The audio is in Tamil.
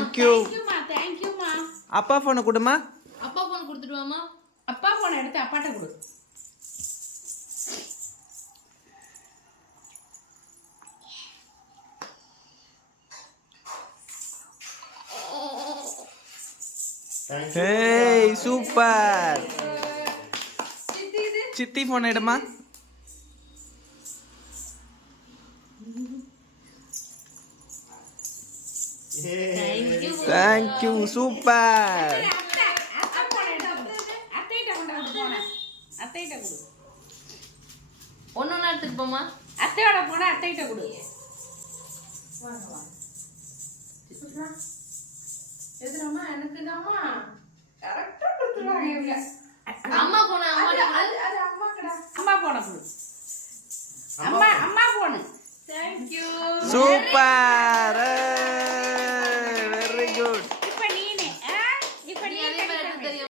தேங்க்யூ. தேங்க்யூமா. அப்பா போனை கொடுமா. அப்பா போன் கொடுத்துடுவாமா. அப்பா போனை எடுத்து அப்பாட்ட கொடு. ஏய் சூப்பர். சித்தி போன் எடுமா. Thank you super. அத்தைகிட்ட கொடு. ஒன்னொன்னு எடுத்துட்டு போமா. அத்தையோட போன அத்தைகிட்ட கொடு. எதுனாமா எனக்கு தாமா கரெக்டா கொடுத்துருவாங்க இவங்க. அம்மா போன அது அம்மா கடா. அம்மா போன கொடு. அம்மா போன. தேங்க்யூ. சூப்பர்.